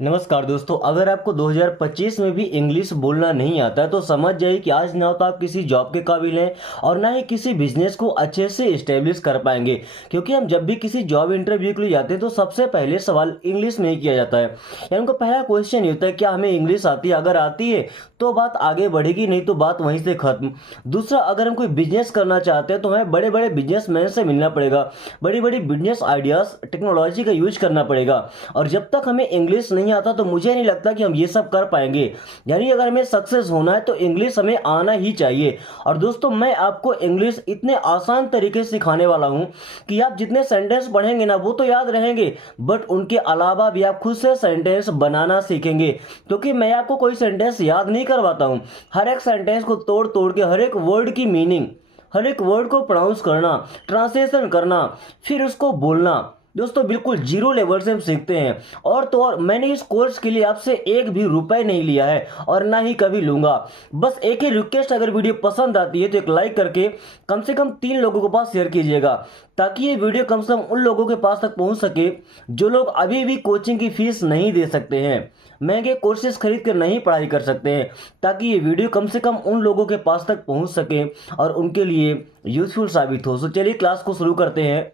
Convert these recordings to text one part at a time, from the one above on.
नमस्कार दोस्तों, अगर आपको 2025 में भी इंग्लिश बोलना नहीं आता है तो समझ जाइए कि आज ना तो आप किसी जॉब के काबिल हैं और ना ही किसी बिजनेस को अच्छे से इस्टेब्लिश कर पाएंगे। क्योंकि हम जब भी किसी जॉब इंटरव्यू के लिए जाते हैं तो सबसे पहले सवाल इंग्लिश में ही किया जाता है। यानी उनका पहला क्वेश्चन ये होता है क्या हमें इंग्लिश आती है। अगर आती है तो बात आगे बढ़ेगी, नहीं तो बात वहीं से खत्म। दूसरा, अगर हम कोई बिजनेस करना चाहते हैं तो हमें बड़े बड़े बिजनेसमैन से मिलना पड़ेगा, बड़ी बड़ी बिजनेस आइडियाज टेक्नोलॉजी का यूज करना पड़ेगा। और जब तक हमें इंग्लिश नहीं आता तो मुझे नहीं लगता कि हम ये सब कर पाएंगे। यानी अगर हमें सक्सेस होना है तो इंग्लिश हमें आना ही चाहिए। और दोस्तों, मैं आपको इंग्लिश इतने आसान तरीके से सिखाने वाला हूं कि आप जितने सेंटेंस पढ़ेंगे ना वो तो याद रहेंगे, बट उनके अलावा भी आप खुद से सेंटेंस बनाना सीखेंगे। क्योंकि मैं आपको कोई सेंटेंस याद नहीं करवाता हूं, हर एक सेंटेंस को तोड़ तोड़ के हर एक वर्ड की मीनिंग, हर एक वर्ड को प्रोनाउंस करना, ट्रांसलेशन करना, फिर उसको बोलना, दोस्तों बिल्कुल जीरो लेवल से हम सीखते हैं। और तो और मैंने इस कोर्स के लिए आपसे एक भी रुपए नहीं लिया है और ना ही कभी लूंगा। बस एक ही रिक्वेस्ट, अगर वीडियो पसंद आती है तो एक लाइक करके कम से कम 3 लोगों के पास शेयर कीजिएगा, ताकि ये वीडियो कम से कम उन लोगों के पास तक पहुंच सके जो लोग अभी भी कोचिंग की फीस नहीं दे सकते हैं, महंगे कोर्सेज खरीद कर नहीं पढ़ाई कर सकते हैं, ताकि ये वीडियो कम से कम उन लोगों के पास तक पहुंच सके और उनके लिए यूजफुल साबित हो। तो चलिए क्लास को शुरू करते हैं।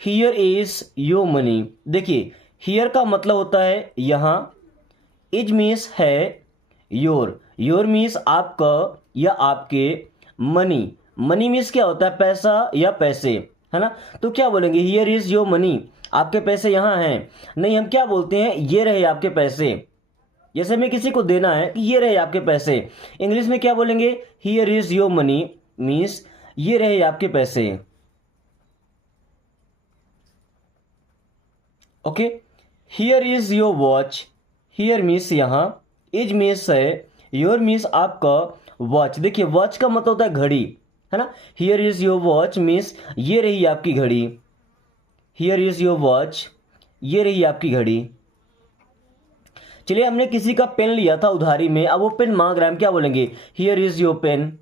Here is your money. देखिए, हियर का मतलब होता है यहाँ, इज मीन्स है, योर मीन्स आपका या आपके, मनी, मनी मीन्स क्या होता है, पैसा या पैसे, है ना। तो क्या बोलेंगे, हियर इज योर मनी, आपके पैसे यहाँ हैं। नहीं, हम क्या बोलते हैं, ये रहे आपके पैसे। जैसे हमें किसी को देना है कि ये रहे आपके पैसे, इंग्लिश में क्या बोलेंगे, here is your money means ये रहे आपके पैसे। Okay, here is your watch, here means यहाँ, इज मीन्स है, योर मीन्स आपका, वॉच, देखिए वॉच का मतलब होता है घड़ी, है ना। Here is your watch means ये रही आपकी घड़ी, हियर इज योर वॉच, ये रही आपकी घड़ी। चलिए, हमने किसी का पेन लिया था उधारी में, अब वो पेन मांग रहा है, हम क्या बोलेंगे, हियर इज योर पेन।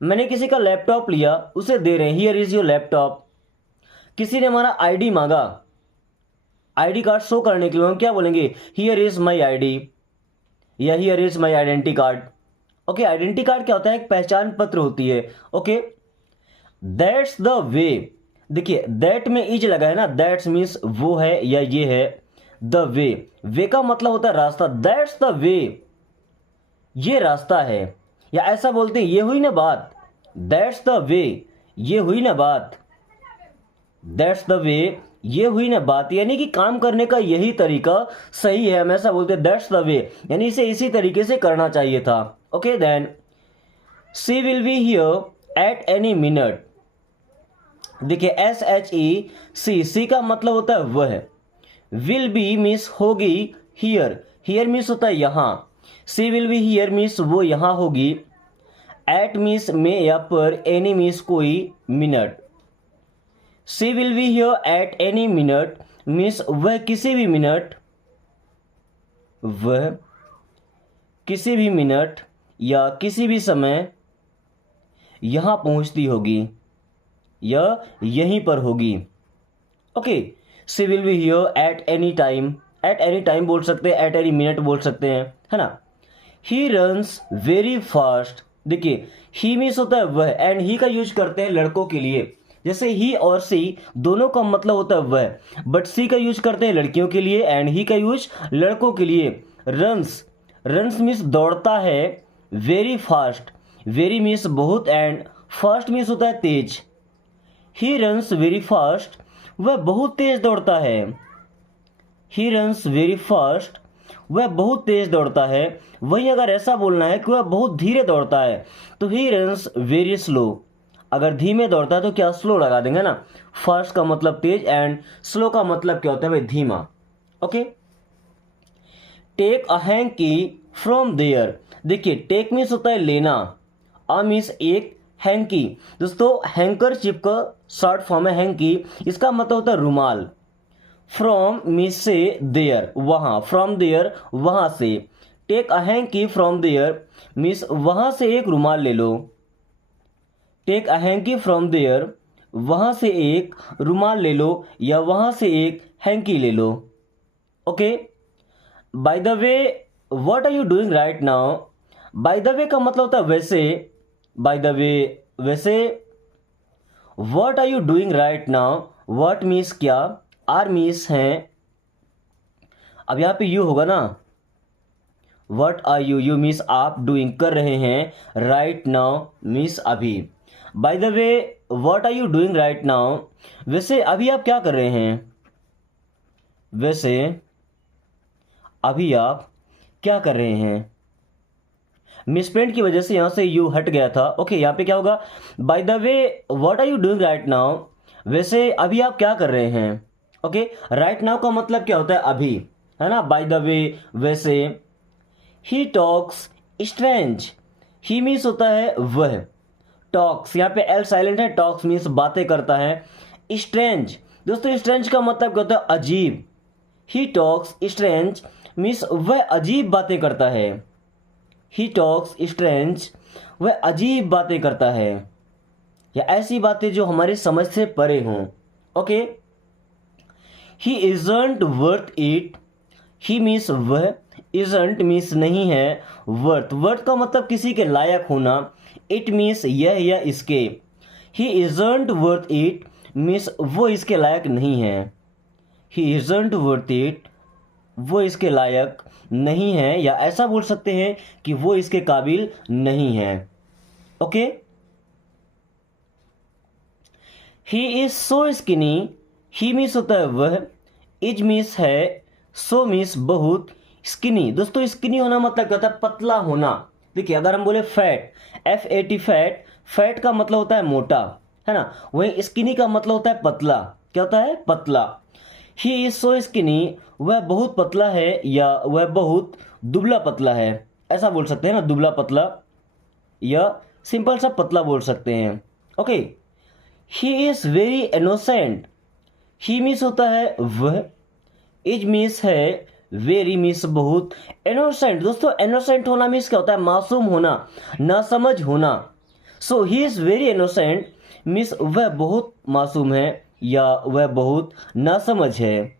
मैंने किसी का लैपटॉप लिया, उसे दे रहे हैं, हियर इज योर लैपटॉप। किसी ने हमारा आईडी मांगा, आईडी कार्ड शो करने के लिए, हम क्या बोलेंगे, हियर इज माई आईडी या here is my identity card. Okay, identity card क्या होता है, एक पहचान पत्र होती है। ओके, दैट्स द वे, देखिए दैट में इज लगा है ना, दैट्स मीन्स वो है या ये है, द वे, वे का मतलब होता है रास्ता, दैट्स द वे, ये रास्ता है। या ऐसा बोलते हैं, ये हुई ना बात, दैट्स द वे, ये हुई ना बात, दैट्स द वे, ये हुई ना बात, यानी कि काम करने का यही तरीका सही है, हम ऐसा बोलते हैं, दैट्स द वे, यानी इसे इसी तरीके से करना चाहिए था। Okay then, she will be here at any minute. देखिए S H E she, she का मतलब होता है वह, विल बी मीन्स होगी, हियर, हियर मीन्स होता है यहाँ, she will be here means वो यहाँ होगी, एट मीन्स में या पर, एनी मीन्स कोई, minute. She will be here at any minute means वह किसी भी मिनट, वह किसी भी मिनट या किसी भी समय यहाँ पहुँचती होगी या यहीं पर होगी। Okay, she will be here at any time, at any time बोल सकते हैं, एट एनी मिनट बोल सकते हैं, है ना। ही रन्स वेरी फास्ट, देखिए ही मीन्स होता है वह, एंड ही का यूज करते हैं लड़कों के लिए, जैसे ही और सी दोनों का मतलब होता है वह, बट सी का यूज करते हैं लड़कियों के लिए एंड ही का यूज लड़कों के लिए। रन्स, रन्स मीन्स दौड़ता है, वेरी फास्ट, वेरी मीन्स बहुत एंड फास्ट मीन्स होता है तेज। ही रन्स वेरी फास्ट, वह बहुत तेज दौड़ता है, ही रन्स वेरी फास्ट, वह बहुत तेज दौड़ता है। वहीं अगर ऐसा बोलना है कि वह बहुत धीरे दौड़ता है तो ही रन्स वेरी स्लो, अगर धीमे दौड़ता है तो क्या स्लो लगा देंगे ना, फास्ट का मतलब तेज एंड स्लो का मतलब क्या होता है भाई, धीमा। Okay, take a hanky from there, देखिए टेक मीन्स होता है लेना, अ मीन्स एक, हैंकी दोस्तों हैंकर चिप का शॉर्ट फॉर्म है हैंकी, इसका मतलब होता है रुमाल। फ्रॉम मीन्स से, देयर वहां, फ्रॉम देयर वहां से, take a hanky from there means वहां से एक रुमाल ले लो, take a hanky from there, वहां से एक रुमाल ले लो या वहां से एक हैंकी ले लो। Okay, by the way what are you doing right now. By the way का मतलब होता है वैसे, बाय द वे वैसे। What are you doing right now, what means क्या, आर मीन्स हैं। अब यहाँ पे यू होगा ना, what are you, you means आप, डूइंग कर रहे हैं, राइट नाउ मीन्स अभी। By the way what are you doing right now, वैसे अभी आप क्या कर रहे हैं, वैसे अभी आप क्या कर रहे हैं। मिसप्रिंट की वजह से यहां से यू हट गया था। ओके, यहाँ पे क्या होगा, by the way what are you doing right now, वैसे अभी आप क्या कर रहे हैं। ओके, राइट नाउ का मतलब क्या होता है, अभी, है ना। बाय द वे वैसे। He talks strange, he means होता है वह, टॉक्स यहाँ पे एल साइलेंट है, टॉक्स मीन्स बातें करता है। स्ट्रेंज, दोस्तों स्ट्रेंज का मतलब क्या होता है, अजीब। ही टॉक्स स्ट्रेंज मीन्स वह अजीब बातें करता है। ही टॉक्स स्ट्रेंज, वह अजीब बातें करता है, या ऐसी बातें जो हमारी समझ से परे हों। Okay, he isn't worth it, he means वह, इजंट मीन्स नहीं है, वर्थ, वर्थ का मतलब किसी के लायक होना, इट मीन्स यह या इसके। ही इजंट वर्थ इट मीन्स वो इसके लायक नहीं है। ही इजंट वर्थ इट, वो इसके लायक नहीं है, या ऐसा बोल सकते हैं कि वो इसके काबिल नहीं है। Okay, he is so skinny, he means होता है वह, इज मीन्स है, सो मीन्स बहुत, स्किनी, दोस्तों स्किनी होना मतलब क्या होता है, पतला होना। देखिए अगर हम बोले फैट, FAT फैट, फैट का मतलब होता है मोटा, है ना, वही स्किनी का मतलब होता है पतला। क्या होता है, पतला। ही इज सो स्किनी, वह बहुत पतला है, या वह बहुत दुबला पतला है, ऐसा बोल सकते हैं ना, दुबला पतला, या सिंपल सा पतला बोल सकते हैं। Okay, he is very innocent, he means होता है वह, इज मीन्स है, वेरी मीन्स बहुत, इनोसेंट, दोस्तों इनोसेंट होना मीन्स क्या होता है, मासूम होना, नासमझ होना। So he is very innocent means वह बहुत मासूम है, या वह बहुत नासमझ है।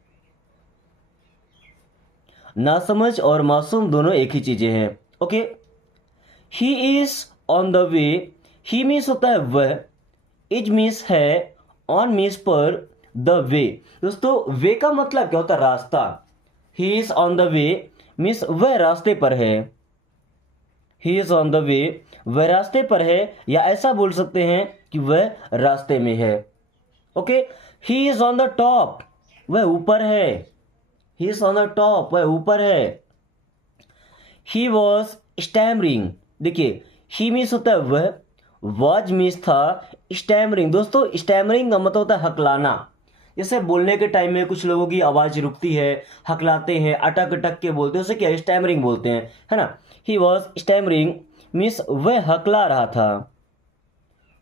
नासमझ और मासूम दोनों एक ही चीजें हैं। Okay, he is on the way, he means होता है वह, इज मीन्स है, ऑन मीन्स पर, द वे, दोस्तों वे का मतलब क्या होता है, रास्ता। He is on the way means वह रास्ते पर है। He is on the way, वह रास्ते पर है, या ऐसा बोल सकते हैं कि वह रास्ते में है। Okay, he is on the top, वह ऊपर है। He is on the top, वह ऊपर है। ही वॉज स्टैमरिंग, देखिए ही मीन्स होता है वह, वॉज मीन्स था, स्टैमरिंग, दोस्तों स्टैमरिंग का मतलब होता है हकलाना। जैसे बोलने के टाइम में कुछ लोगों की आवाज़ रुकती है, हकलाते हैं, अटक अटक के बोलते हैं, उसे क्या स्टैमरिंग बोलते हैं, है ना। ही वॉज स्टैमरिंग मीन्स वह हकला रहा था।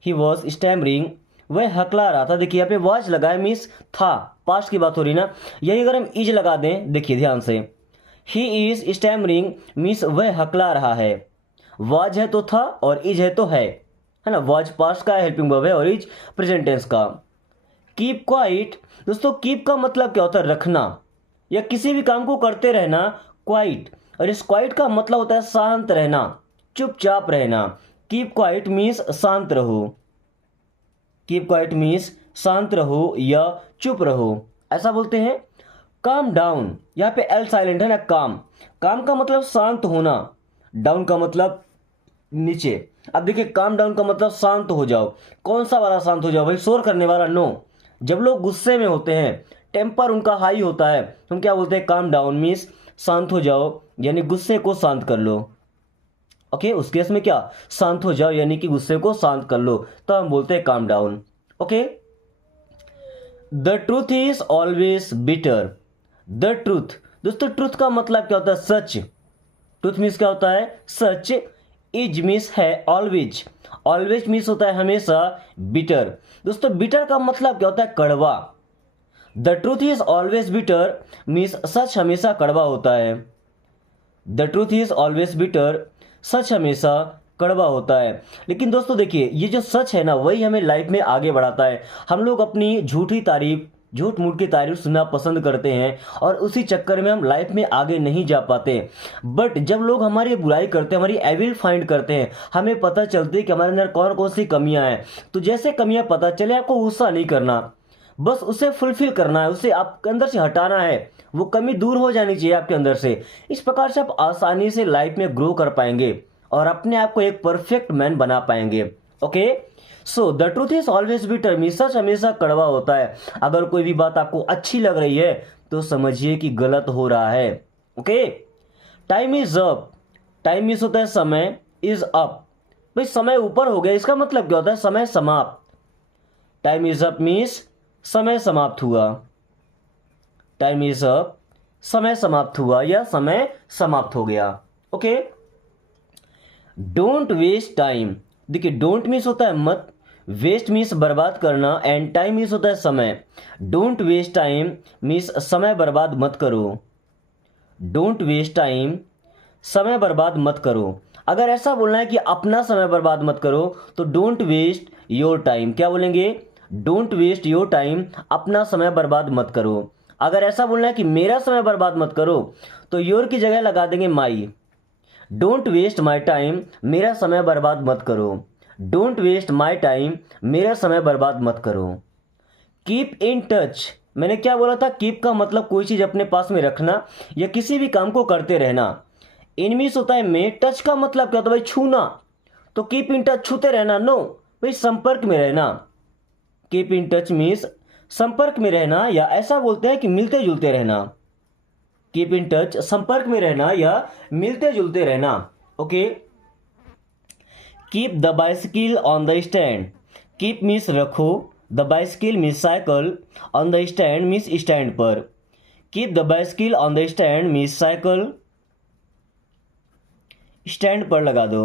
ही वॉज स्टैमरिंग, वह हकला रहा था। देखिए यहाँ पे वॉज लगाए मीन्स था, पास्ट की बात हो रही ना, यही अगर हम इज लगा दें, देखिए ध्यान से, ही इज स्टैमरिंग मीन्स वह हकला रहा है। वॉज है तो था, और इज है तो है ना। वॉज पास्ट का हेल्पिंग वर्ब है, और इज प्रेजेंट टेंस का। कीप क्वाइट, दोस्तों कीप का मतलब क्या होता है, रखना, या किसी भी काम को करते रहना, क्वाइट, और इस क्वाइट का मतलब होता है शांत रहना, चुपचाप रहना। कीप क्वाइट मीन्स शांत रहो, कीप क्वाइट मीन्स शांत रहो या चुप रहो, ऐसा बोलते हैं। काम डाउन, यहाँ पे एल साइलेंट है ना, काम, काम का मतलब शांत होना, डाउन का मतलब नीचे। अब देखिए काम डाउन का मतलब शांत हो जाओ, कौन सा वाला शांत हो जाओ भाई, शोर करने वाला, नो। जब लोग गुस्से में होते हैं, टेम्पर उनका हाई होता है, हम क्या बोलते हैं, काम डाउन मीन्स शांत हो जाओ, यानी गुस्से को शांत कर लो। ओके, उस केस में क्या, शांत हो जाओ यानी कि गुस्से को शांत कर लो, तो हम बोलते हैं calm down. Okay, the truth is always bitter, the truth, दोस्तों ट्रूथ का मतलब क्या होता है, सच। ट्रूथ मीन्स क्या होता है, सच। इज मीन्स है, ऑलवेज, ऑलवेज मीन्स होता है हमेशा, बिटर, दोस्तों बिटर का मतलब क्या होता है, कड़वा। The truth is always bitter means सच हमेशा कड़वा होता है। The truth is always bitter, सच हमेशा कड़वा होता है। लेकिन दोस्तों देखिए ये जो सच है ना, वही हमें लाइफ में आगे बढ़ाता है। हम लोग अपनी झूठी तारीफ झूठ मूठ की तारीफ सुनना पसंद करते हैं और उसी चक्कर में हम लाइफ में आगे नहीं जा पाते। बट जब लोग हमारी बुराई करते हैं, हमारी एविल फाइंड करते हैं, हमें पता चलती है कि हमारे अंदर कौन कौन सी कमियां हैं। तो जैसे कमियां पता चले, आपको गुस्सा नहीं करना, बस उसे फुलफिल करना है, उसे आपके अंदर से हटाना है, वो कमी दूर हो जानी चाहिए आपके अंदर से। इस प्रकार से आप आसानी से लाइफ में ग्रो कर पाएंगे और अपने आप को एक परफेक्ट मैन बना पाएंगे। Okay, so the truth is always bitter means सच हमेशा कड़वा होता है। अगर कोई भी बात आपको अच्छी लग रही है तो समझिए कि गलत हो रहा है। Okay, time is up, time means होता है समय, इज अप भाई समय ऊपर हो गया, इसका मतलब क्या होता है? समय समाप्त। टाइम इज अप मीन्स समय समाप्त हुआ। टाइम इज अप, समय समाप्त हुआ या समय समाप्त हो गया। ओके, डोंट वेस्ट टाइम, देखिए डोंट मीन्स होता है मत, वेस्ट मीन्स बर्बाद करना, एंड टाइम मीन्स होता है समय। डोंट वेस्ट टाइम मीन्स समय बर्बाद मत करो। डोंट वेस्ट टाइम, समय बर्बाद मत करो। अगर ऐसा बोलना है कि अपना समय बर्बाद मत करो तो डोंट वेस्ट योर टाइम, क्या बोलेंगे? डोंट वेस्ट योर टाइम, अपना समय बर्बाद मत करो। अगर ऐसा बोलना है कि मेरा समय बर्बाद मत करो तो योर की जगह लगा देंगे माई। डोंट वेस्ट माई टाइम, मेरा समय बर्बाद मत करो। डोंट वेस्ट माई टाइम, मेरा समय बर्बाद मत करो। कीप इन टच, मैंने क्या बोला था? कीप का मतलब कोई चीज अपने पास में रखना या किसी भी काम को करते रहना। इन मीन्स होता है में, टच का मतलब क्या होता है भाई? छूना। तो कीप इन टच, छूते रहना, नो भाई संपर्क में रहना। कीप इन टच मीन्स संपर्क में रहना, या ऐसा बोलते हैं कि मिलते जुलते रहना। कीप इन टच, संपर्क में रहना या मिलते जुलते रहना। Okay, keep the bicycle on the stand, keep means रखो, the bicycle means cycle, on the stand means stand पर। Keep the bicycle on the stand means cycle stand पर लगा दो।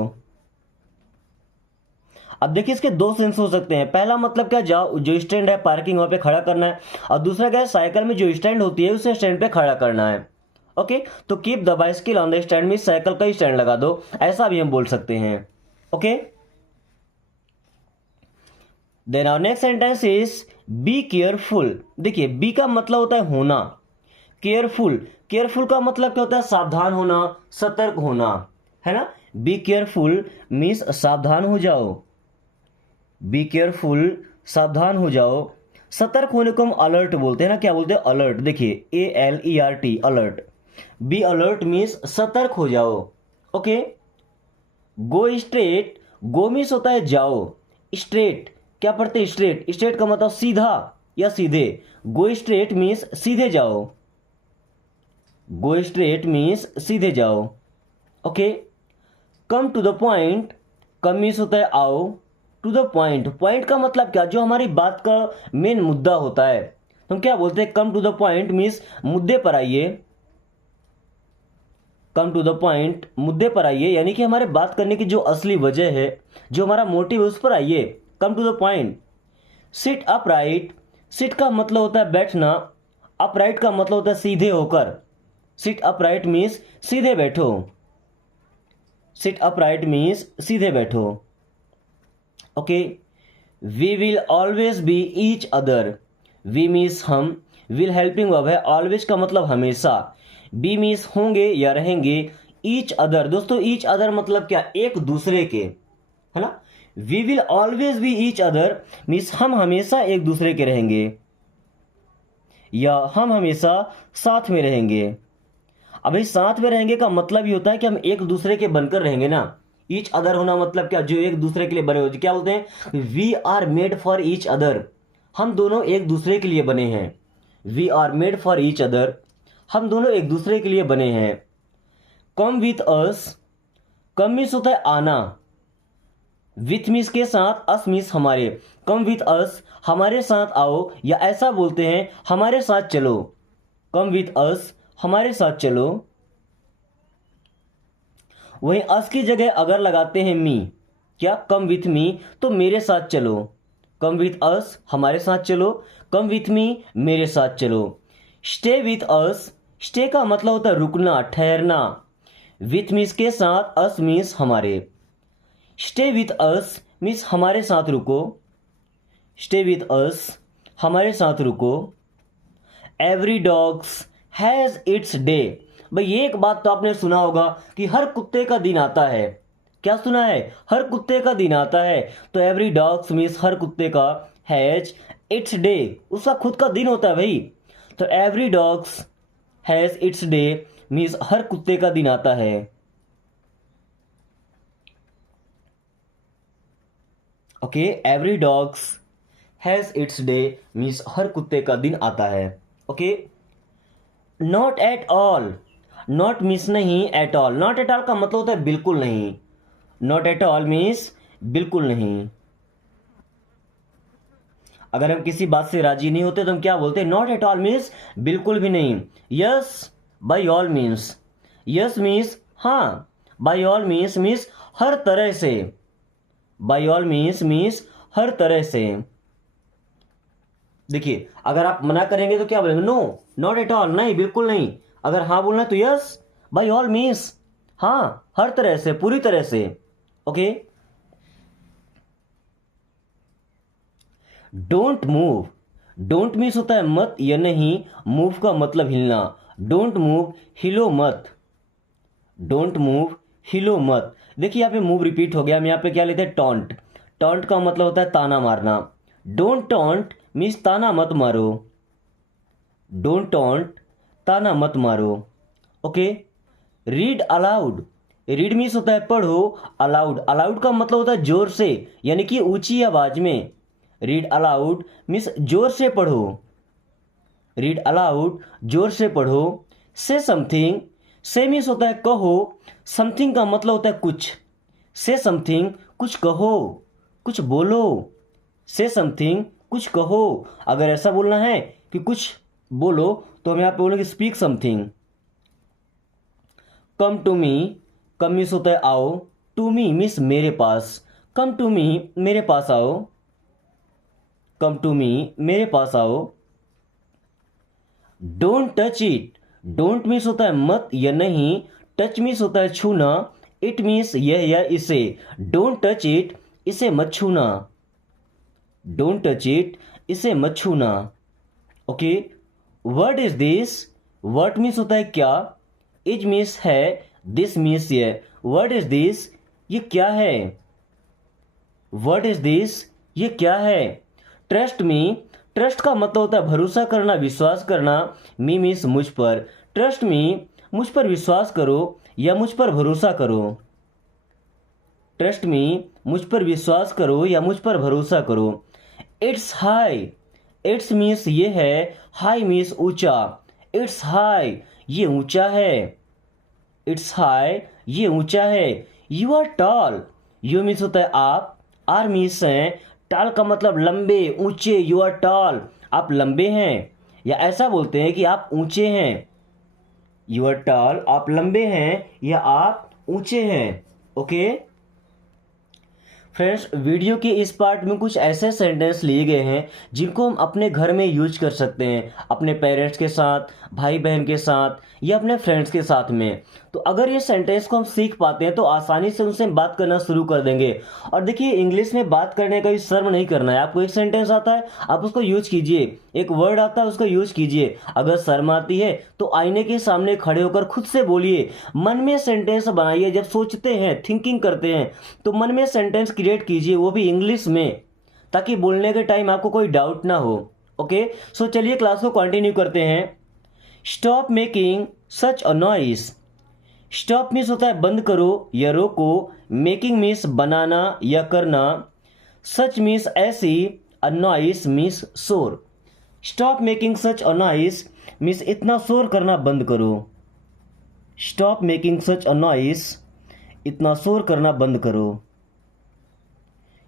अब देखिए इसके दो सेंस हो सकते हैं। पहला मतलब क्या, जाओ जो स्टैंड है पार्किंग वहां पे खड़ा करना है, और दूसरा क्या है, साइकिल में जो स्टैंड होती है उसे स्टैंड पे खड़ा करना है। ओके, तो keep the bicycle on the stand means cycle का स्टैंड लगा दो, ऐसा भी हम बोल सकते हैं। Okay, then our next sentence is be careful. देखिए बी का मतलब होता है होना, केयरफुल, केयरफुल का मतलब क्या होता है? सावधान होना, सतर्क होना, है ना। बी केयरफुल मीन्स सावधान हो जाओ। बी केयरफुल, सावधान हो जाओ। सतर्क होने को हम अलर्ट बोलते हैं ना, क्या बोलते हैं? अलर्ट। देखिए ALERT, alert. Be alert means सतर्क हो जाओ। ओके, गो स्ट्रेट, गो मीन्स होता है जाओ, स्ट्रेट क्या पढ़ते हैं? स्ट्रेट, स्ट्रेट का मतलब सीधा या सीधे। गो स्ट्रेट मीन्स सीधे जाओ। गो स्ट्रेट मीन्स सीधे जाओ। Okay, come to the point, come means होता है आओ, टू द पॉइंट, पॉइंट का मतलब क्या? जो हमारी बात का मेन मुद्दा होता है, हम क्या बोलते हैं? Come to the point means मुद्दे पर आइए। कम टू द पॉइंट, मुद्दे पर आइए, यानी कि हमारे बात करने की जो असली वजह है, जो हमारा मोटिव है, उस पर आइए। Come to the point. Sit upright, sit का मतलब होता है बैठना, अपराइट का मतलब होता है सीधे होकर। सिट अपराइट मीन्स सीधे बैठो। सिट अपराइट मीन्स सीधे बैठो। Okay, we will always be each other, we means हम, विल हेल्पिंग वर्ब है, ऑलवेज का मतलब हमेशा, बी मीन्स होंगे या रहेंगे, ईच अदर, दोस्तों ईच अदर मतलब क्या? एक दूसरे के, है ना। We will always be each other means हम हमेशा एक दूसरे के रहेंगे या हम हमेशा साथ में रहेंगे। अभी साथ में रहेंगे का मतलब ही होता है कि हम एक दूसरे के बनकर रहेंगे ना। ईच अदर होना मतलब क्या? जो एक दूसरे के लिए बने हो, क्या बोलते हैं? We are made for each other, हम दोनों एक दूसरे के लिए बने हैं। We are made for each other, हम दोनों एक दूसरे के लिए बने हैं। Come with us, come means होता है आना, विथ मीन्स के साथ, अस मीन्स हमारे। कम विथ अस, हमारे साथ आओ, या ऐसा बोलते हैं हमारे साथ चलो। कम विथ अस, हमारे साथ चलो। वहीं अस की जगह अगर लगाते हैं मी, क्या? कम विथ मी, तो मेरे साथ चलो। कम विथ अस, हमारे साथ चलो। कम विथ मी, मेरे साथ चलो। स्टे विथ अस, स्टे का मतलब होता है रुकना, ठहरना। विथ मीन्स के साथ, अस मीन्स हमारे। स्टे विथ अस मीन्स हमारे साथ रुको। स्टे विथ अस, हमारे साथ रुको। Every dogs has its day. भाई ये एक बात तो आपने सुना होगा कि हर कुत्ते का दिन आता है। क्या सुना है? हर कुत्ते का दिन आता है। तो एवरी डॉग्स मीन्स हर कुत्ते का, हैज इट्स डे उसका खुद का दिन होता है भाई। तो every dogs has its day means हर कुत्ते का दिन आता है। Okay, every dogs has its day means हर कुत्ते का दिन आता है। Okay, not at all, not means नहीं, at all, not at all का मतलब होता है बिल्कुल नहीं। नॉट एट ऑल मीन्स बिल्कुल नहीं। अगर हम किसी बात से राजी नहीं होते तो हम क्या बोलते हैं? नॉट एट ऑल मीन्स बिल्कुल भी नहीं। Yes by all means, yes means हाँ, बाई ऑल मीन्स हर तरह से, बाई ऑल मीन्स हर तरह से। देखिए, अगर आप मना करेंगे तो क्या बोलेंगे? नो, नॉट एट ऑल, नहीं बिल्कुल नहीं। अगर हाँ बोलना है तो यस बाई ऑल मीन्स हाँ, हर तरह से, पूरी तरह से। Okay, don't move, don't means होता है मत या नहीं, मूव का मतलब हिलना। डोंट मूव, हिलो मत। डोंट मूव, हिलो मत। देखिए यहाँ पे मूव रिपीट हो गया, हम यहाँ पे क्या लेते हैं? टॉन्ट। टॉन्ट का मतलब होता है ताना मारना। डोंट टॉन्ट मीन्स ताना मत मारो। डोंट टॉन्ट, ताना मत मारो। Okay, read aloud, read means होता है पढ़ो। अलाउड, अलाउड का मतलब होता है जोर से, यानी कि ऊंची आवाज में। रीड अलाउड मीन्स जोर से पढ़ो। रीड अलाउड, जोर से पढ़ो। से समथिंग, से मीन्स होता है कहो। समथिंग का मतलब होता है कुछ। से समथिंग, कुछ कहो, कुछ बोलो। से समथिंग, कुछ कहो। अगर ऐसा बोलना है कि कुछ बोलो तो हम यहाँ पे बोलेंगे speak something. Come to me, come means होता है आओ। टू मी मीन्स मेरे पास। कम टू मी, मेरे पास आओ। कम टू मी, मेरे पास आओ। Don't touch it, don't means होता है मत या नहीं। टच मीन्स होता है छूना। इट मीन्स यह या इसे। डोंट टच इट, इसे मत छूना। डोंट टच इट, इसे मत छूना। Okay, what is this, what means होता है क्या। इज मीन्स है, दिस मीन्स यह। व्हाट इज दिस, ये क्या है। व्हाट इज दिस, ये क्या है। ट्रस्ट मी, ट्रस्ट का मतलब होता है भरोसा करना, विश्वास करना। मी मीन्स मुझ पर। ट्रस्ट मी, मुझ पर विश्वास करो या मुझ पर भरोसा करो। ट्रस्ट मी, मुझ पर विश्वास करो या मुझ पर भरोसा करो। इट्स हाई, इट्स मीन्स ये है, हाई मीन्स ऊंचा। इट्स हाई, ये ऊंचा है। इट्स हाई, ये ऊंचा है। You are tall, you means होता है आप। आर मीन्स है, टॉल का मतलब लंबे, ऊंचे। यू आर टॉल, आप लंबे हैं। या ऐसा बोलते हैं कि आप ऊंचे हैं। यू आर टॉल, आप लंबे हैं या आप ऊंचे हैं। ओके फ्रेंड्स, वीडियो के इस पार्ट में कुछ ऐसे सेंटेंस लिए गए हैं जिनको हम अपने घर में यूज कर सकते हैं, अपने पेरेंट्स के साथ, भाई बहन के साथ या अपने फ्रेंड्स के साथ में। तो अगर ये सेंटेंस को हम सीख पाते हैं तो आसानी से उनसे बात करना शुरू कर देंगे। और देखिए, इंग्लिश में बात करने का भी शर्म नहीं करना है। आपको एक सेंटेंस आता है, आप उसको यूज कीजिए। एक वर्ड आता है, उसको यूज कीजिए। अगर शर्म आती है तो आईने के सामने खड़े होकर खुद से बोलिए। मन में सेंटेंस बनाइए। जब सोचते हैं, थिंकिंग करते हैं, तो मन में सेंटेंस क्रिएट कीजिए, वो भी इंग्लिश में, ताकि बोलने के टाइम आपको कोई डाउट ना हो। ओके, सो चलिए क्लास को कंटिन्यू करते हैं। स्टॉप मेकिंग सच अ नॉइस। स्टॉप मीन्स होता है बंद करो या रोको। मेकिंग मीन्स बनाना या करना। सच मीन्स ऐसी। अ नॉइस मीन्स शोर। स्टॉप मेकिंग सच अ नॉइस मीन्स इतना शोर करना बंद करो। स्टॉप मेकिंग सच अ नॉइस, इतना शोर करना बंद करो।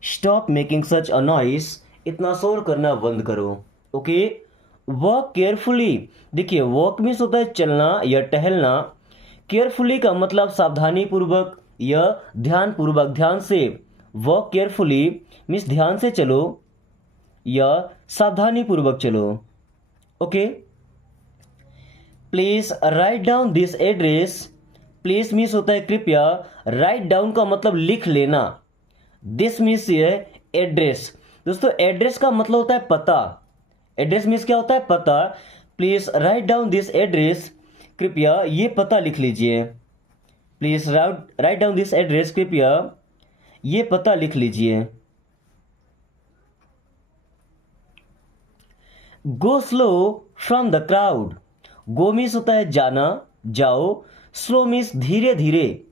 स्टॉप मेकिंग सच अ नॉइस, इतना शोर करना बंद करो। Okay, walk carefully. देखिए, वॉक मीन्स होता है चलना या टहलना। केयरफुली का मतलब सावधानी पूर्वक या ध्यान पूर्वक, ध्यान से। वॉक केयरफुली मीन्स ध्यान से चलो या सावधानी पूर्वक चलो। Okay, please write down this address. Please means होता है कृपया। राइट डाउन का मतलब लिख लेना। दिस मीन्स ये एड्रेस। दोस्तों, एड्रेस का मतलब होता है पता। एड्रेस मीन्स क्या होता है? पता। Please write down this address, कृपया ये पता लिख लीजिए। Please write down this address, कृपया ये पता लिख लीजिए। Go slow from the crowd, go means होता है जाना, जाओ, स्लो मीन्स धीरे धीरे,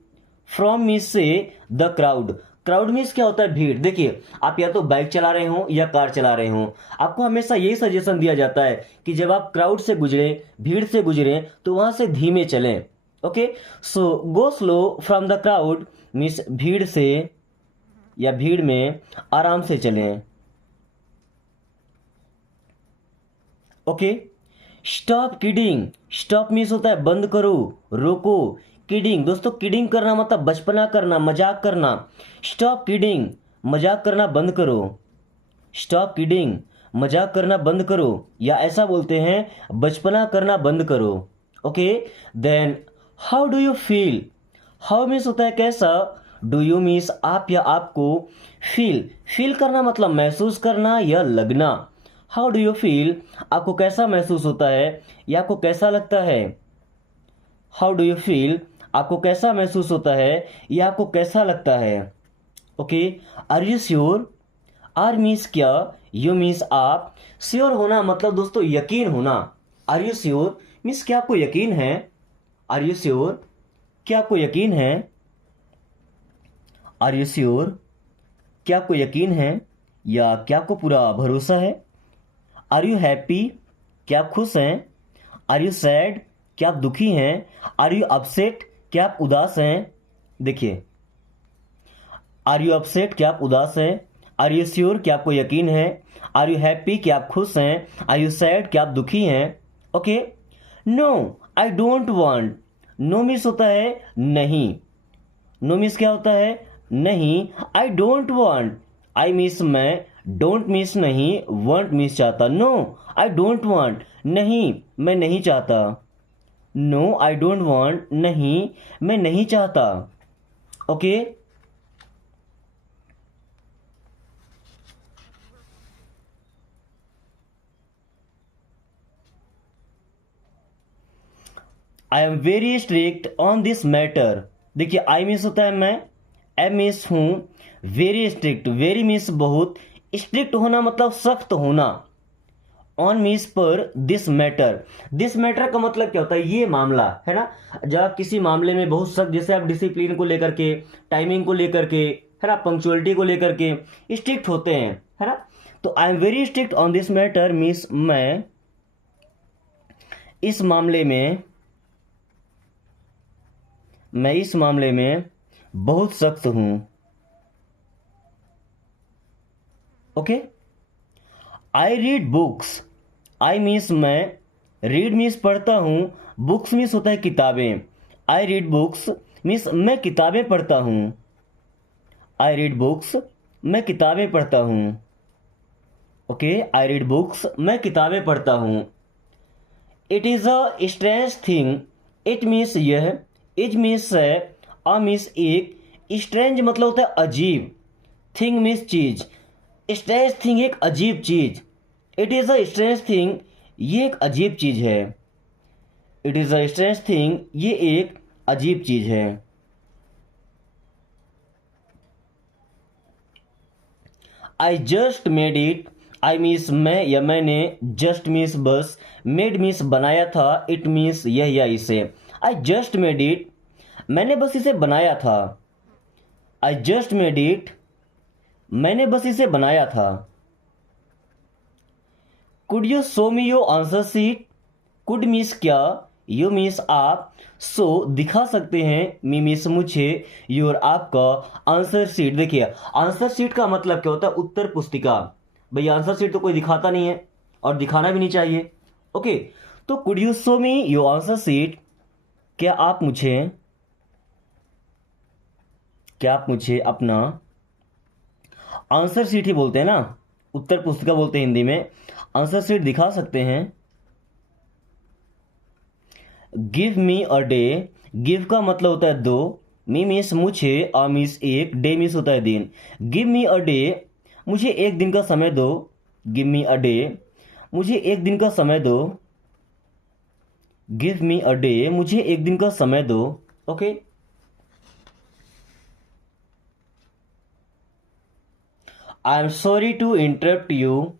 फ्रॉम मीन्स से, द क्राउड, क्राउड मीन्स क्या होता है? भीड़। देखिए, आप या तो बाइक चला रहे हो या कार चला रहे हो, आपको हमेशा यही सजेशन दिया जाता है कि जब आप क्राउड से गुजरे, भीड़ से गुजरे, तो वहां से धीमे चलें। Okay, so go slow from the crowd means भीड़ से या भीड़ में आराम से चलें। Okay, stop kidding, stop means होता है बंद करो, रोको। किडिंग दोस्तों, किडिंग करना मतलब बचपना करना, मजाक करना। स्टॉप किडिंग, मजाक करना बंद करो। स्टॉप किडिंग, मजाक करना बंद करो, या ऐसा बोलते हैं बचपना करना बंद करो। Okay, then how do you feel, how means होता है कैसा, डू यू मीन्स आप या आपको, फील करना मतलब महसूस करना या लगना। हाउ डू यू फील, आपको कैसा महसूस होता है या आपको कैसा लगता है। हाउ डू यू फील, आपको कैसा महसूस होता है या आपको कैसा लगता है। Okay, are you sure, are means क्या, यू मीन्स आप, श्योर होना मतलब दोस्तों यकीन होना। आर यू श्योर मीन्स क्या आपको यकीन है, आर यू श्योर क्या आपको यकीन है, आर यू श्योर क्या आपको यकीन है या क्या आपको पूरा भरोसा है। आर यू हैप्पी, क्या आप खुश हैं। आर यू सैड, क्या आप दुखी हैं। आर यू अपसेट, क्या आप उदास हैं। देखिए, आर यू अपसेट, क्या आप उदास हैं। आर यू श्योर, क्या आपको यकीन है। आर यू हैप्पी, क्या आप खुश हैं। आर यू सैड, क्या आप दुखी हैं। Okay, no I don't want, no means होता है नहीं, नो मीन्स क्या होता है नहीं। I don't want, I means मैं, डोंट मीन्स नहीं, वांट मीन्स चाहता। नो आई डोंट वांट, नहीं मैं नहीं चाहता। नो आई डोंट वांट, नहीं मैं नहीं चाहता। Okay, I am very strict on this matter. देखिए, आई मीन्स होता है मैं, एम मीन्स हूं, वेरी स्ट्रिक्ट, वेरी मीन्स बहुत, स्ट्रिक्ट होना मतलब सख्त होना, ऑन मीन्स पर, दिस मैटर, दिस मैटर का मतलब क्या होता है? ये मामला है ना। जब आप किसी मामले में बहुत सख्त, जैसे आप डिसिप्लिन को लेकर के, टाइमिंग को लेकर के, है ना, पंक्चुअलिटी को लेकर के स्ट्रिक्ट होते हैं, है ना। तो I am very strict on this matter means मैं इस मामले में, मैं इस मामले में बहुत सख्त हूं। Okay, I read books, I means मैं, रीड मीन्स पढ़ता हूं, बुक्स मीन्स होता है किताबें। आई रीड बुक्स मीन्स मैं किताबें पढ़ता हूं। आई रीड बुक्स, मैं किताबें पढ़ता हूं। ओके, आई रीड बुक्स, मैं किताबें पढ़ता हूं। It is a strange thing, it means यह, इज मीन्स है, अ मीन्स एक, स्ट्रेंज मतलब होता है अजीब, थिंग मीन्स चीज, स्ट्रेंज थिंग एक अजीब चीज। It is a strange thing, ये एक अजीब चीज है। It is a strange thing, ये एक अजीब चीज है। I just made it, I means मैं या मैंने, जस्ट मीन्स बस, मेड मीन्स बनाया था, इट मीन्स यह या इसे। आई जस्ट मेड इट, मैंने बस इसे बनाया था। आई जस्ट मेड इट, मैंने बस इसे बनाया था। Could you show me your answer sheet, could means क्या, यू मीन्स आप, सो दिखा सकते हैं, मी मीन्स मुझे, योर आपका, आंसर शीट। देखिए, आंसर शीट का मतलब क्या होता है? उत्तर पुस्तिका। भाई आंसर शीट तो कोई दिखाता नहीं है और दिखाना भी नहीं चाहिए। ओके, तो could you show me your answer sheet, क्या आप मुझे, क्या आप मुझे अपना आंसर शीट ही बोलते हैं ना, उत्तर पुस्तिका बोलते हैं हिंदी में, आंसर शीट दिखा सकते हैं। Give me a day, give का मतलब होता है दो, मी मीन्स मुझे, अ मीन्स एक, डे मीन्स होता है दिन। गिव मी अ डे, मुझे एक दिन का समय दो। गिव मी अ डे, मुझे एक दिन का समय दो। गिव मी अ डे, मुझे एक दिन का समय दो। Okay, I am sorry to interrupt you.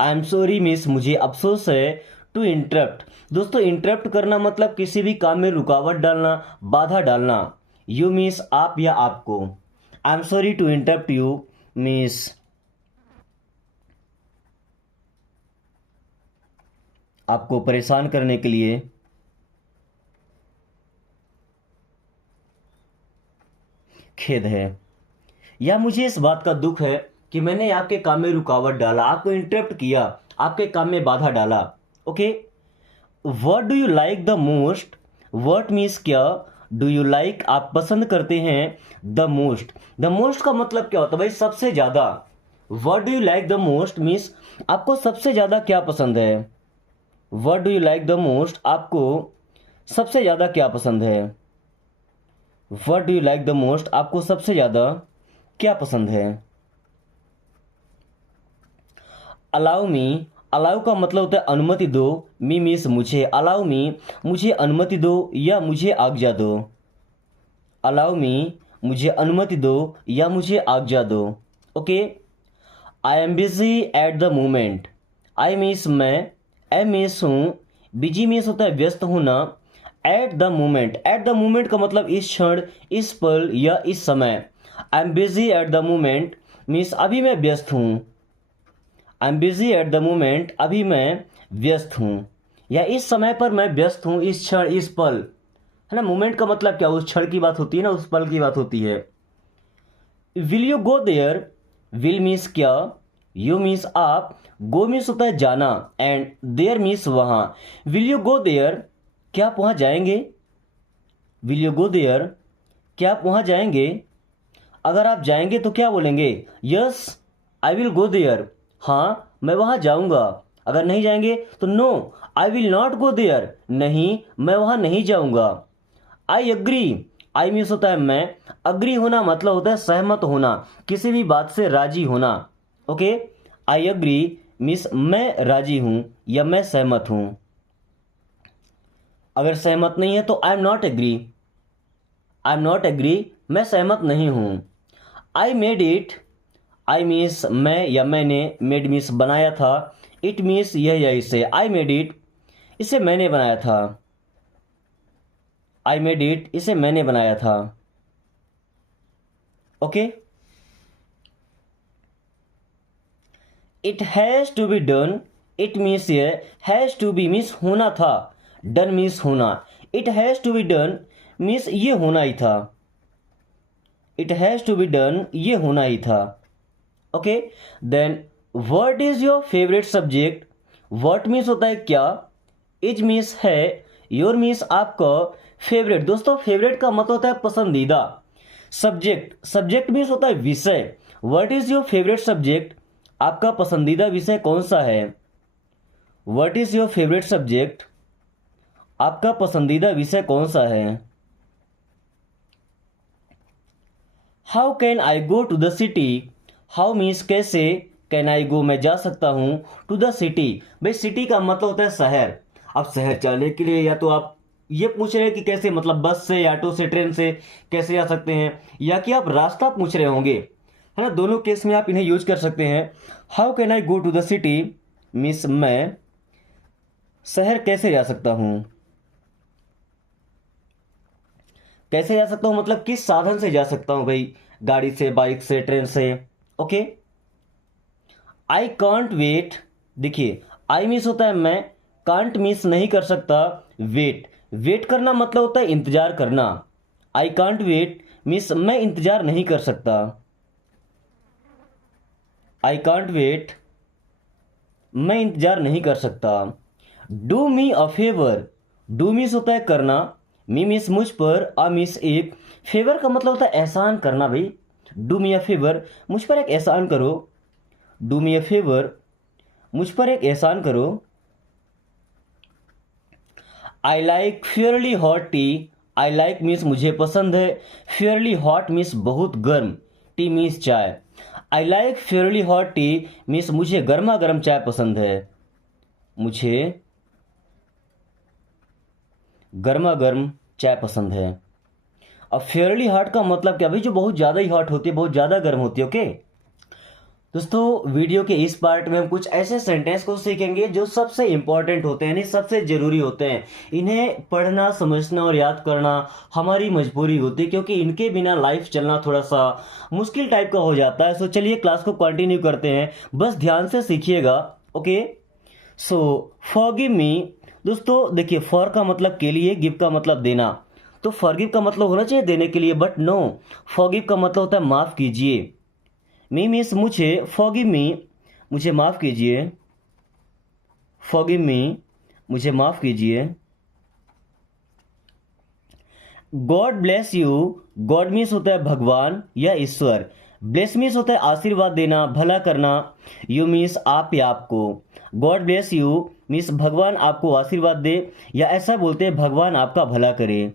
I am sorry means मुझे अफसोस है, टू इंटरप्ट दोस्तों इंटरप्ट करना मतलब किसी भी काम में रुकावट डालना, बाधा डालना। यू मीन्स आप या आपको। I am sorry to interrupt you means आपको परेशान करने के लिए। खेद है, या मुझे इस बात का दुख है कि मैंने आपके काम में रुकावट डाला, आपको इंटरप्ट किया, आपके काम में बाधा डाला। Okay, what do you like the most. What means क्या, डू यू लाइक आप पसंद करते हैं, द मोस्ट। द मोस्ट का मतलब क्या होता है भाई, सबसे ज्यादा। What do you like the most means आपको सबसे ज्यादा क्या पसंद है। What do you like the most, आपको सबसे ज्यादा क्या पसंद है। What do you like the most, आपको सबसे ज्यादा क्या पसंद है। अलाउ मी, अलाउ का मतलब होता है अनुमति दो। मी मीन्स मुझे, अलाउ मी मुझे अनुमति दो या मुझे आज्ञा दो। अलाउ मी मुझे अनुमति दो या मुझे आज्ञा दो। Okay, I am busy at the moment. I means मैं, एम मीन्स हूँ, बिजी मीन्स होता है व्यस्त होना। At the moment, at the moment का मतलब इस क्षण, इस पल या इस समय। I am busy at the moment means अभी मैं व्यस्त हूँ। I am busy at the moment, अभी मैं व्यस्त हूँ या इस समय पर मैं व्यस्त हूँ, इस क्षण, इस पल, है ना। मोमेंट का मतलब क्या, उस क्षण की बात होती है ना, उस पल की बात होती है। Will you go there, will means क्या, यू मीन्स आप, गो मीन्स होता है जाना, एंड देयर मीन्स वहाँ। विल यू गो देयर, क्या आप वहाँ जाएंगे। विल यू गो देयर, क्या आप वहाँ जाएंगे। अगर आप जाएंगे तो क्या बोलेंगे, yes I will go there, हाँ मैं वहाँ जाऊँगा। अगर नहीं जाएंगे तो no I will not go there, नहीं मैं वहाँ नहीं जाऊँगा। आई अग्री, आई मीन्स होता है मैं, अग्री होना मतलब होता है सहमत होना, किसी भी बात से राजी होना। ओके, आई अग्री मीन्स मैं राजी हूँ या मैं सहमत हूँ। अगर सहमत नहीं है तो I am not agree, I am not agree मैं सहमत नहीं हूँ। I made it, I means मैं या मैंने, मेड मीन्स बनाया था, इट मीन्स यह या इसे। आई मेड इट, इसे मैंने बनाया था। आई मेड इट, इसे मैंने बनाया था। Okay, it has to be done, it means ये, हैज़ टू बी मीन्स होना था, डन मीन्स होना। It has to be done means ये होना ही था। It has to be done, ये होना ही था। Okay, then what is your favourite subject. What means होता है क्या, इज मीन्स है, योर मीन्स आपका, फेवरेट दोस्तों फेवरेट का मतलब होता है पसंदीदा। सब्जेक्ट, सब्जेक्ट मीन्स होता है विषय। What is your favourite subject, आपका पसंदीदा विषय कौन सा है। What is your favourite subject, आपका पसंदीदा विषय कौन सा है। How can I go to the city, how means कैसे, कैन आई गो मैं जा सकता हूँ, टू द सिटी भाई सिटी का मतलब होता है शहर। अब शहर जाने के लिए या तो आप ये पूछ रहे हैं कि कैसे, मतलब बस से या ऑटो से ट्रेन से कैसे जा सकते हैं, या कि आप रास्ता पूछ रहे होंगे, है ना। दोनों केस में आप इन्हें यूज कर सकते हैं। How can I go to the city means मैं शहर कैसे जा सकता हूँ। कैसे जा सकता हूँ मतलब किस साधन से जा सकता हूँ भाई, गाड़ी से, बाइक से, ट्रेन से। ओके, आई कांट वेट, देखिए आई मीन्स होता है मैं, कांट मीन्स नहीं कर सकता, वेट, वेट करना मतलब होता है इंतजार करना। आई कांट वेट मीन्स मैं इंतजार नहीं कर सकता। आई कांट वेट, मैं इंतजार नहीं कर सकता। Do me a favour, do means होता है करना, मी मीन्स मुझ पर, आ मीन्स एक, फेवर का मतलब होता है एहसान करना भाई। डू मी अ फेवर, मुझ पर एक एहसान करो। डू मी अ फेवर, मुझ पर एक एहसान करो। I like Fairlie hot T, I like means मुझे पसंद है, फेयरली हॉट मीन्स बहुत गर्म, टी मीन्स चाय। I like Fairlie hot T means मुझे गर्मा गर्म चाय पसंद है। मुझे गर्मा गर्म चाय पसंद है। अब फेयरली हॉट का मतलब क्या भाई, जो बहुत ज़्यादा ही हॉट होती है, बहुत ज़्यादा गर्म होती है। ओके दोस्तों, वीडियो के इस पार्ट में हम कुछ ऐसे सेंटेंस को सीखेंगे जो सबसे इंपॉर्टेंट होते हैं, यानी सबसे ज़रूरी होते हैं। इन्हें पढ़ना, समझना और याद करना हमारी मजबूरी होती है, क्योंकि इनके बिना लाइफ चलना थोड़ा सा मुश्किल टाइप का हो जाता है। सो चलिए क्लास को कंटिन्यू करते हैं, बस ध्यान से सीखिएगा। Okay so forgive me. दोस्तों देखिए, फॉर का मतलब के लिए, गिव का मतलब देना। तो फॉरगिव का मतलब होना चाहिए देने के लिए, बट नो, फॉरगिव का मतलब होता है माफ़ कीजिए। मी मीन्स मुझे, फॉरगिव मी मुझे माफ़ कीजिए, फॉरगिव मी मुझे माफ़ कीजिए। God bless you, God means होता है भगवान या ईश्वर। ब्लेस मीन्स होता है आशीर्वाद देना, भला करना। यू मीन्स आप या आपको। गॉड ब्लेस यू मीन्स भगवान आपको आशीर्वाद दे, या ऐसा बोलते हैं भगवान आपका भला करे।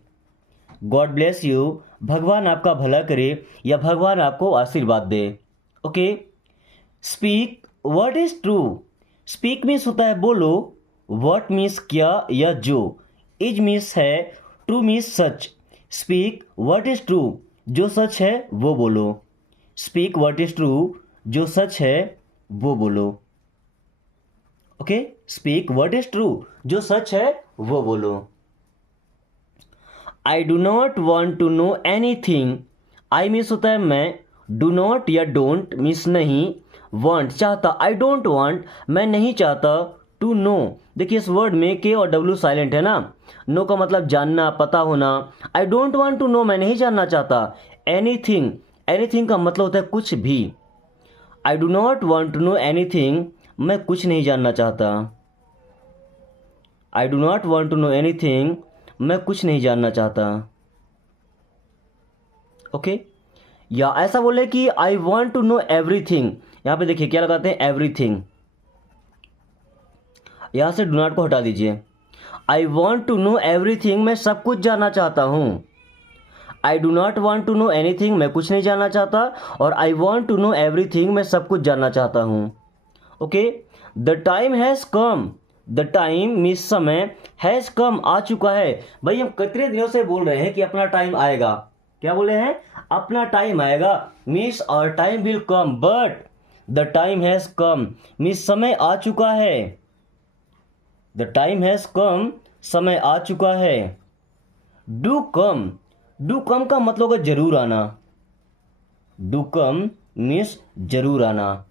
गॉड ब्लेस यू, भगवान आपका भला करे या भगवान आपको आशीर्वाद दे। Okay speak what is true. Speak means होता है बोलो, व्हाट मीन्स क्या या जो, इज मीन्स है, ट्रू मीन्स सच। स्पीक व्हाट इज ट्रू, जो सच है वो बोलो। स्पीक व्हाट इज ट्रू, जो सच है वो बोलो। Okay speak what is true, जो सच है वो बोलो। I do not want to know anything. I means होता है मैं, डू नॉट या डोंट मीन्स नहीं, वॉन्ट चाहता, आई डोंट वॉन्ट मैं नहीं चाहता, टू नो देखिए इस वर्ड में के और डब्ल्यू साइलेंट है ना। नो का मतलब जानना, पता होना। I don't want to know मैं नहीं जानना चाहता। एनी थिंग, एनी थिंग का मतलब होता है कुछ भी। I do not want to know anything, मैं कुछ नहीं जानना चाहता। I do not want to know anything, मैं कुछ नहीं जानना चाहता। ओके या ऐसा बोले कि I want to know everything. यहां पे देखिए क्या लगाते हैं, एवरीथिंग। यहां से डू नॉट को हटा दीजिए। I want to know everything, मैं सब कुछ जानना चाहता हूं। I do not want to know anything, मैं कुछ नहीं जानना चाहता। और I want to know everything, मैं सब कुछ जानना चाहता हूं। Okay the time has come. The time means समय, हैज़ कम आ चुका है। भाई हम कितने दिनों से बोल रहे हैं कि अपना टाइम आएगा, क्या बोले हैं, अपना टाइम आएगा। मीन्स और time will come, but the time has come means समय आ चुका है। द टाइम हैज़ कम, समय आ चुका है। डू कम, डू कम का मतलब है जरूर आना। डू कम मीन्स जरूर आना।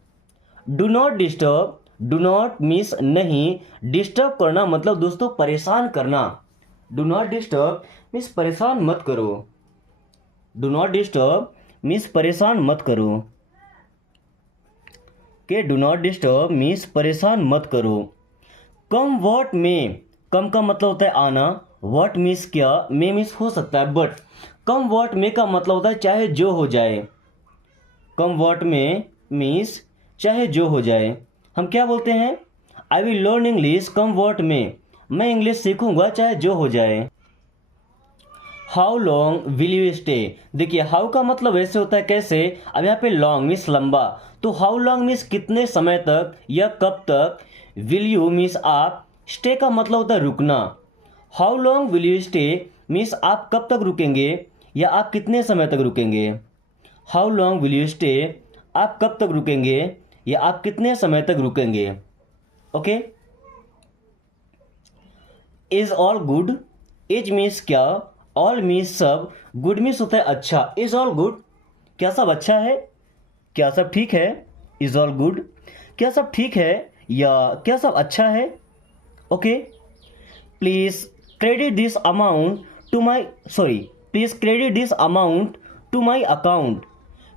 Do not disturb, do not means नहीं, डिस्टर्ब करना मतलब दोस्तों परेशान करना। डू नॉट डिस्टर्ब मीन्स परेशान मत करो। डू नॉट डिस्टर्ब मीन्स परेशान मत करो। के डू नॉट डिस्टर्ब मीन्स परेशान मत करो। कम वॉट में, कम का मतलब होता है आना, वॉट मीन्स क्या, मे मीन्स हो सकता है, बट कम वॉट में का मतलब होता है चाहे जो हो जाए। कम वॉट में मीन्स चाहे जो हो जाए। हम क्या बोलते हैं, I will learn English come what में, मैं इंग्लिश सीखूंगा चाहे जो हो जाए। How long will you stay. देखिए हाउ का मतलब ऐसे होता है कैसे, अब यहाँ पे लॉन्ग मीन्स लंबा, तो हाउ लॉन्ग मीन्स कितने समय तक या कब तक। विल यू मीन्स आप, स्टे का मतलब होता है रुकना। How long will you stay means आप कब तक रुकेंगे या आप कितने समय तक रुकेंगे। How long will you stay, आप कब तक रुकेंगे या आप कितने समय तक रुकेंगे। Okay is all good. Is means क्या, ऑल मीन्स सब, गुड मीन्स होता है अच्छा। इज ऑल गुड, क्या सब अच्छा है, क्या सब ठीक है। इज ऑल गुड, क्या सब ठीक है या क्या सब अच्छा है। Okay please credit this amount to my, sorry please credit this amount to my account.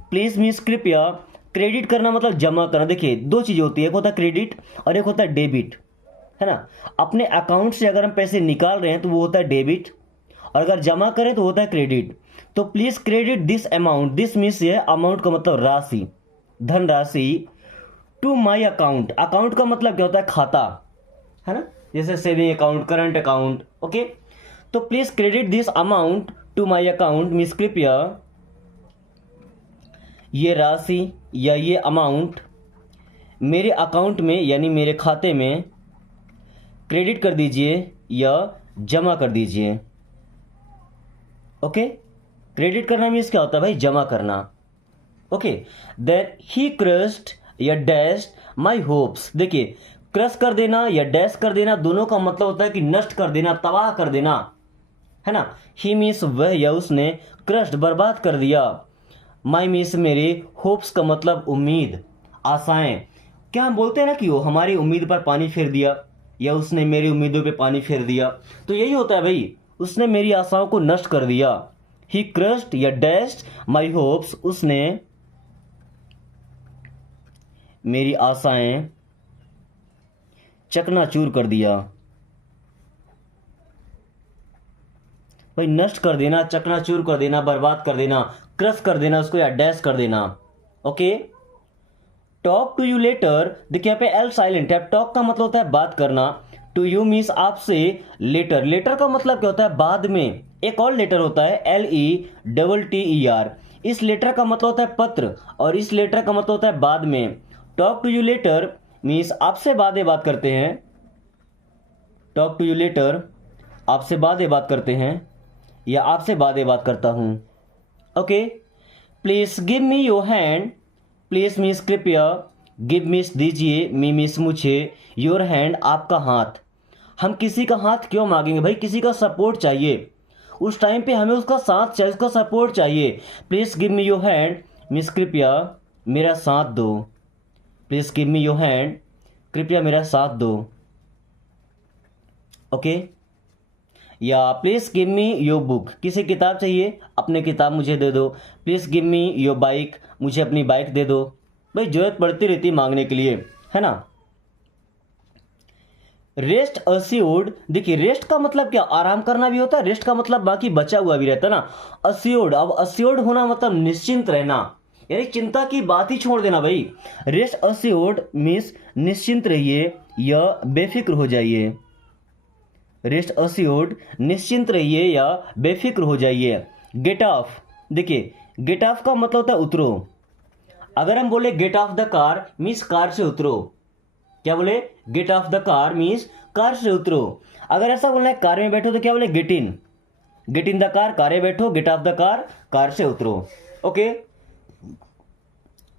Please means कृपया, क्रेडिट करना मतलब जमा करना। देखिए दो चीज़ें होती है, एक होता है क्रेडिट और एक होता है डेबिट, है ना। अपने अकाउंट से अगर हम पैसे निकाल रहे हैं तो वो होता है डेबिट, और अगर जमा करें तो होता है क्रेडिट। तो please credit this amount, this means ये अमाउंट का मतलब राशि, धनराशि। टू माई अकाउंट, अकाउंट का मतलब क्या होता है खाता, है ना, जैसे saving account, current account. Okay तो please credit this amount to my account means कृपया ये राशि या ये अमाउंट मेरे अकाउंट में यानी मेरे खाते में क्रेडिट कर दीजिए या जमा कर दीजिए। ओके, क्रेडिट करना मीन्स क्या होता है भाई, जमा करना। ओके, देन ही क्रस्ट या डैश माई होप्स। देखिए, क्रश कर देना या डैश कर देना दोनों का मतलब होता है कि नष्ट कर देना, तबाह कर देना, है ना। ही मीन्स वह या उसने, क्रस्ट बर्बाद कर दिया, माई मीन्स मेरे, होप्स का मतलब उम्मीद, आशाएं। क्या हम बोलते हैं ना कि वो हमारी उम्मीद पर पानी फेर दिया, या उसने मेरी उम्मीदों पे पानी फेर दिया, तो यही होता है भाई, उसने मेरी आशाओं को नष्ट कर दिया। ही क्रस्ट या डैश्ड माई होप्स, उसने मेरी आशाएं चकनाचूर कर दिया। भाई नष्ट कर देना, चकनाचूर कर देना, बर्बाद कर देना, क्रश कर देना उसको, या डैश कर देना। Okay, talk to you later. देखिए यहाँ पे एल साइलेंट है। टॉक का मतलब होता है बात करना, टू यू मीन्स आपसे, लेटर, लेटर का मतलब क्या होता है, बाद में। एक और लेटर होता है LETTER, इस लेटर का मतलब होता है पत्र, और इस लेटर का मतलब होता है बाद में। Talk to you later means आपसे बातें बात करते हैं, टॉक टू यू लेटर आपसे बातें बात करते हैं, या आपसे बातें बात करता हूं। Okay, please give me your hand. Please means कृपया, गिव मीन्स दीजिए, मी मीन्स मुझे, योर हैंड आपका हाथ। हम किसी का हाथ क्यों मांगेंगे भाई, किसी का सपोर्ट चाहिए, उस टाइम पे हमें उसका साथ चाहिए, उसका सपोर्ट चाहिए। Please give me your hand means कृपया मेरा साथ दो, please give me your hand, कृपया मेरा साथ दो। ओके, या please give me your book, किसी किताब चाहिए, अपने किताब मुझे दे दो। Please give me your bike, मुझे अपनी बाइक दे दो। भाई जरूरत पड़ती रहती मांगने के लिए, है ना। रेस्ट अस्योर्ड, देखिए रेस्ट का मतलब क्या, आराम करना भी होता है, रेस्ट का मतलब बाकी बचा हुआ भी रहता है ना। अस्योर्ड, अब अस्योर्ड होना मतलब निश्चिंत रहना, यानी चिंता की बात ही छोड़ देना भाई। रेस्ट अस्योर्ड मीन्स निश्चिंत रहिए या बेफिक्र हो जाइए। रेस्ट अस्योर्ड निश्चिंत रहिए या बेफिक्र हो जाइए। गेट ऑफ, देखिए गेट ऑफ का मतलब होता है उतरो। अगर हम बोले get off the car means car से उतरो, क्या बोले, get off the car means car से उतरो। अगर ऐसा बोलना है कार में बैठो तो क्या बोले, get in, get in the car, car में बैठो, get off the car, car से उतरो। Okay,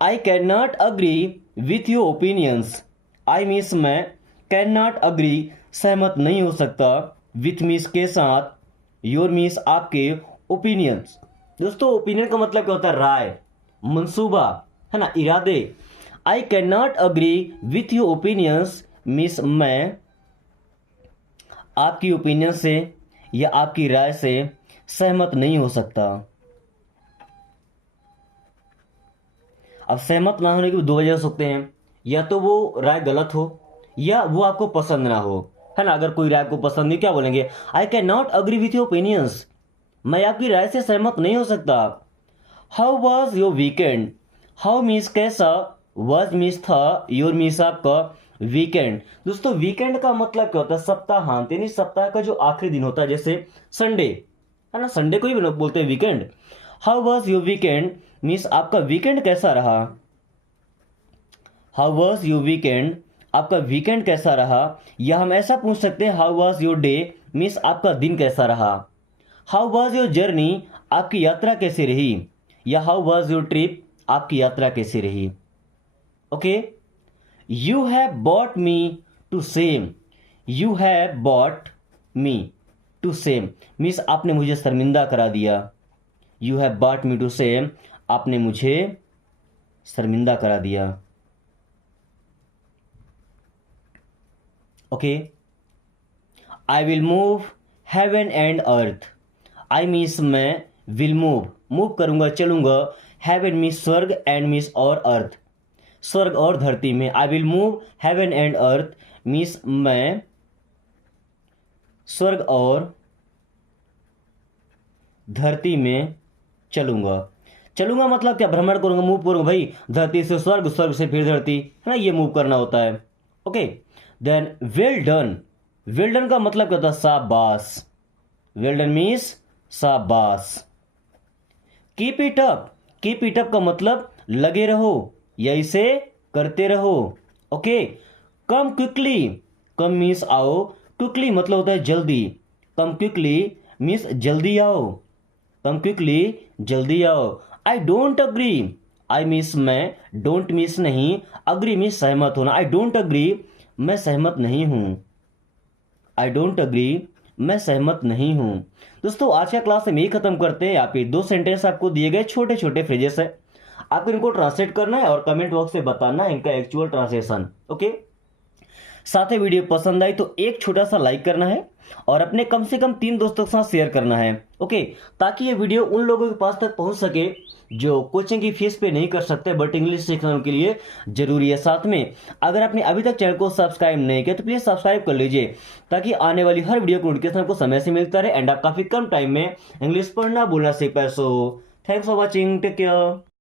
I can not agree with your opinions. I means मैं, कैन नॉट अग्री सहमत नहीं हो सकता, विथ मीन्स के साथ, योर मीन्स आपके, ओपिनियंस। दोस्तों ओपिनियन का मतलब क्या होता है, राय, मंसूबा, है ना, इरादे। आई can not agree with your opinions means मैं आपकी ओपिनियन से या आपकी राय से सहमत नहीं हो सकता। अब सहमत ना होने की दो वजह हो सकते हैं, या तो वो राय गलत हो या वो आपको पसंद ना हो, है ना। अगर कोई राय को पसंद नहीं, क्या बोलेंगे, आई can not agree with your opinions, मैं आपकी राय से सहमत नहीं हो सकता। How was your weekend, how means कैसा, वॉज मीन्स था, योर मीन्स आपका, वीकेंड। दोस्तों वीकेंड का मतलब क्या होता है, सप्ताहांत, यानी सप्ताह का जो आखिरी दिन होता है, जैसे संडे, है ना, संडे को ही लोग बोलते हैं weekend. How was your weekend means आपका वीकेंड कैसा रहा। हाउ वॉज योर वीकेंड, आपका वीकेंड कैसा रहा। या हम ऐसा पूछ सकते हैं how was your day means आपका दिन कैसा रहा। हाउ वॉज योर जर्नी, आपकी यात्रा कैसी रही। या हाउ वॉज योर ट्रिप, आपकी यात्रा कैसी रही। Okay, you have bought me to shame, you have bought me to shame means आपने मुझे शर्मिंदा करा दिया। You have bought me to shame, आपने मुझे शर्मिंदा करा दिया। Okay, I will move heaven and earth. I means मैं, विल मूव, मूव करूंगा, चलूंगा, हेवन मीन्स स्वर्ग, एंड मीन्स और अर्थ, स्वर्ग और धरती में। I will move heaven and earth means मैं स्वर्ग और धरती में चलूंगा। चलूंगा मतलब क्या, भ्रमण करूंगा, मूव करूंगा भाई, धरती से स्वर्ग, स्वर्ग से फिर धरती, है ना, ये मूव करना होता है। Okay, then well done, well done का मतलब क्या होता है, शाबाश, वेल डन मीन्स शाबाश। Keep it up, keep it up का मतलब लगे रहो या इसे करते रहो। Okay, come quickly, come means आओ, क्विकली मतलब होता है जल्दी, कम क्विकली मीन्स जल्दी आओ, कम क्विकली जल्दी आओ। I don't agree, I means मैं, डोंट मीन्स नहीं, अग्री मीन्स सहमत होना। आई डोंट अग्री, मैं सहमत नहीं हूं। आई डोंट अग्री, मैं सहमत नहीं हूं। दोस्तों आज का क्लास हम यही खत्म करते हैं। यहाँ पे 2 सेंटेंस आपको दिए गए छोटे छोटे फ्रेजेस है, आपको इनको ट्रांसलेट करना है और कमेंट बॉक्स में बताना है इनका एक्चुअल ट्रांसलेशन। ओके, साथ ही वीडियो पसंद आई तो एक छोटा सा लाइक करना है और अपने कम से कम 3 दोस्तों के साथ शेयर करना है। ओके, ताकि ये वीडियो उन लोगों के पास तक पहुंच सके जो कोचिंग की फीस पे नहीं कर सकते बट इंग्लिश सीखना उनके लिए जरूरी है। साथ में अगर आपने अभी तक चैनल को सब्सक्राइब नहीं किया तो प्लीज सब्सक्राइब कर लीजिए, ताकि आने वाली हर वीडियो को नोटिफिकेशन आपको समय से मिलता रहे एंड आप काफी कम टाइम में इंग्लिश पढ़ना बोलना सीख पाए। So thanks for watching, take care.